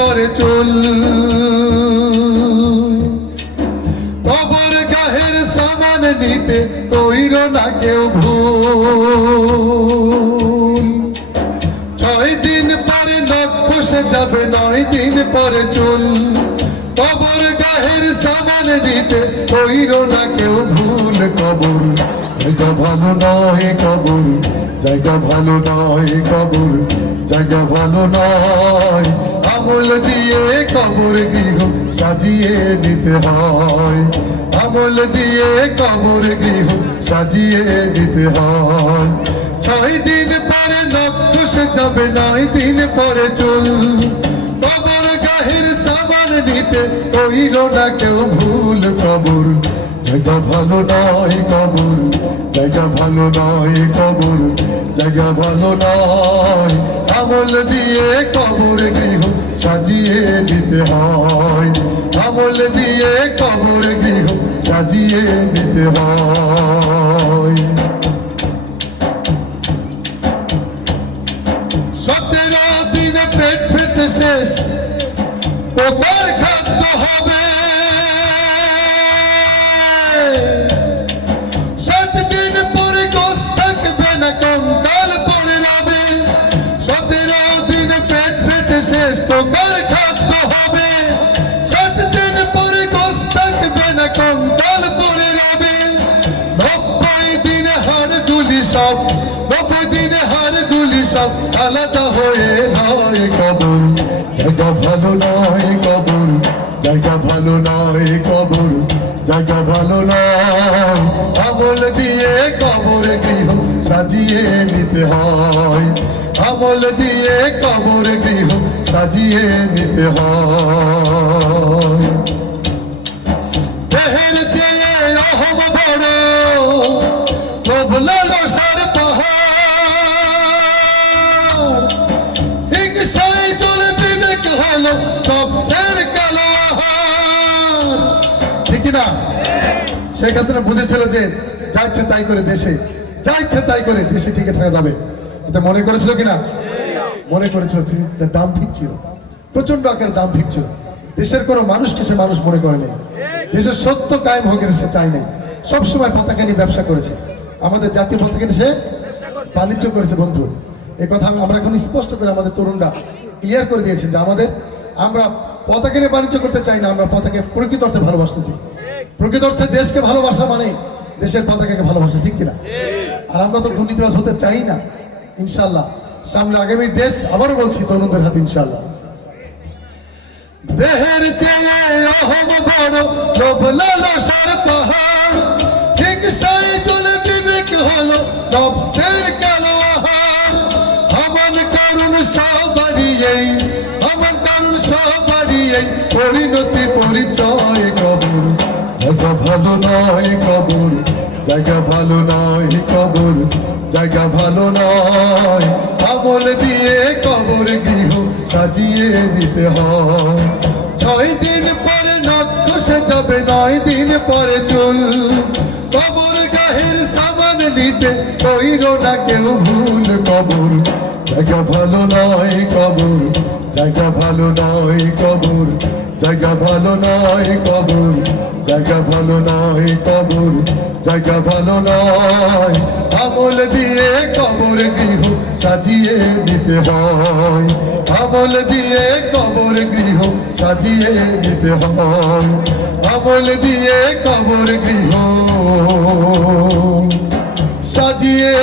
পরে চুল। কবর গাহের সামান নিতে তৈর না কেউ ভুল। ছয় দিন পরে নখ খসে যাবে, নয় দিন পরে চুল। কবর গাহের সামান দিতে তৈর না কেউ ভুল। কবর, জায়গা ভালো নয় কবর, জায়গা ভালো নয় কবর। জায়গা ভালো নয়, আমল দিয়ে কবর গৃহ সাজিয়ে দিতে হয়। আমল দিয়ে কবর গৃহ সাজিয়ে দিতে হয়। ছয় দিন পরে নক্ষসে যাবে, নয় দিন পরে চুল। কবর গাহের সামান নিতে কইল না কেউ ভুল কবর। জায়গা ভালো নয় কবর, জায়গা ভালো নয় কবর। জায়গা ভালো নয় আমল দিয়ে কবর গৃহ সাজিয়ে দিতে হয়। আমল দিয়ে কবর গৃহ সাজিয়ে দিতে হয়। সতেরো দিনে পেট ফেটে শেষ পোকার খাদ্য হবে। শেষ পোকার খাদ্য হবে। ষাট দিন পরে গোস থাকবে না কঙ্কাল পরে রবে। নব্বই দিন হাড় গুলি সব, নব্বই দিন গুলি সব আলাদা হয়ে নয় কবর। জায়গা ভালো নয় কবর, জায়গা ভালো নয় কবর, জায়গা ভালো নয়। আমল দিয়ে কবর গৃহ সাজিয়ে নিতে হয়। আমল দিয়ে কবর গৃহ সাজিয়ে নিতে চেয়ে ঠিক শেখ হাসিনা বুঝেছিল যে যা ইচ্ছে তাই করে দেশে, যা ইচ্ছে তাই করে দেশে টিকে থাকা যাবে। এটা মনে করেছিল কিনা? মনে করেছিল যে তার দাম ঠিক ছিল। প্রচণ্ড আকারে দাম ছিল। দেশের কোনো মানুষকে সে মানুষ মনে করেনি। দেশের সত্য কায়েম হোক সে চায় নাই। সবসময় পতাকা নিয়ে ব্যবসা করেছে। আমাদের জাতীয় পতাকা নিয়ে সে বাণিজ্য করেছে, বন্ধু। এই কথা আমরা এখন স্পষ্ট করে আমাদের তরুণরা ক্লিয়ার করে দিয়েছি যে আমাদের, আমরা পতাকা নিয়ে বাণিজ্য করতে চাই না, আমরা পতাকে প্রকৃত অর্থে ভালোবাসতে চাই। প্রকৃত অর্থে দেশকে ভালোবাসা মানে দেশের পতাকাকে ভালোবাসা, ঠিক কিনা? আর আমরা তো দুর্নীতিবাজ হতে চাই না ইনশাল্লাহ সামনে আগামীর দেশ আবারও বলছি তরুণদের হাতে ইনশাল্লাহ দেহের চেয়ে অহম বড় লোভ লালসার পাহাড় হিংসায় চলে বিবেক হলো নবসের কালো আহার। আমার করুণ সবারই এই আমার করুণ সবারই এই পরিণতি পরিচয় কবর জায়গা ভালো নয় কবর জায়গা ভালো নয় কবর জায়গা ভালো নয় আমল দিয়ে কবর গৃহ সাজিয়ে দিতে হয়। ছয় দিন পরে নখ খসে যাবে, নয় দিন পরে চুল। কবর গাহের সামান নিতে কইর না কেউ ভুল কবর। জায়গা ভালো নয় কবর, জায়গা ভালো নয় কবর, জায়গা ভালো নয় কবর, জায়গা ভালো নয় কবর। জায়গা ভালো নয়। আমল দিয়ে কবর গৃহ সাজিয়ে দিতে হয়। আমল দিয়ে কবর গৃহ সাজিয়ে দিতে হয়। আমল দিয়ে কবর গৃহ সাজিয়ে